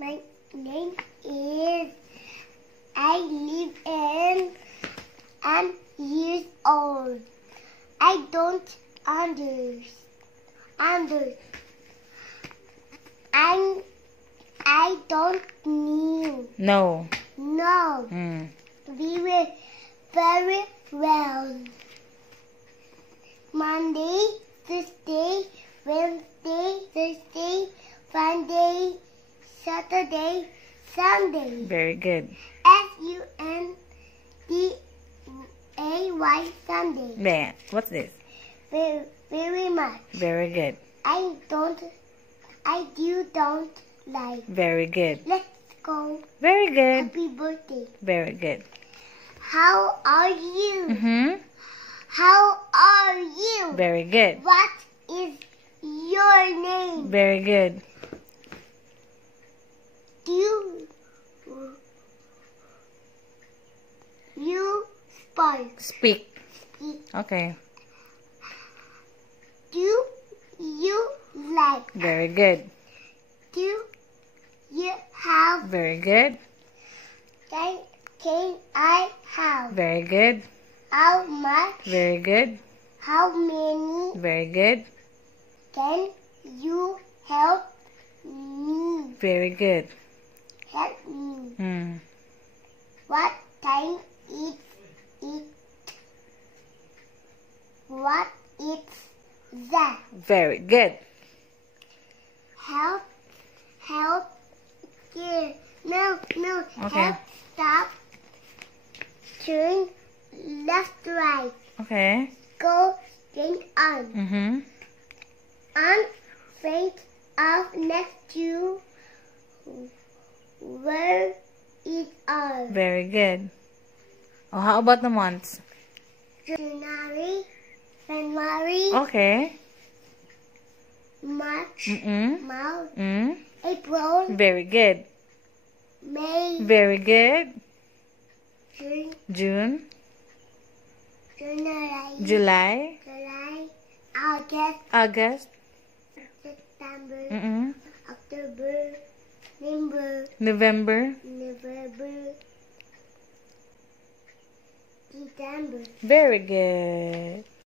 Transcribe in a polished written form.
My name is. I live in. I'm years old. I don't understand. I don't know. No. No. We were very well. Monday, Tuesday, Wednesday, Thursday, Friday, Saturday, Sunday. Very good. Sunday. Man, what's this? Very, very much. Very good. I don't like. Very good. Let's go. Very good. Happy birthday. Very good. How are you? How are you? Very good. What is your name? Very good. You speak. Okay. Do you like? Very good. Do you have? Very good. Can I have? Very good. How much? Very good. How many? Very good. Can you help me? Very good. Help me. What time is it? What is that? Very good. Help. Here. No. Okay. Help. Stop. Turn left, right. Okay. Go straight on. On front of next to where it are. Very good. Oh, how about the months? January, February, Okay. March, March, April, Very good. May, Very good. June, July. August. September, October, November. December. Very good.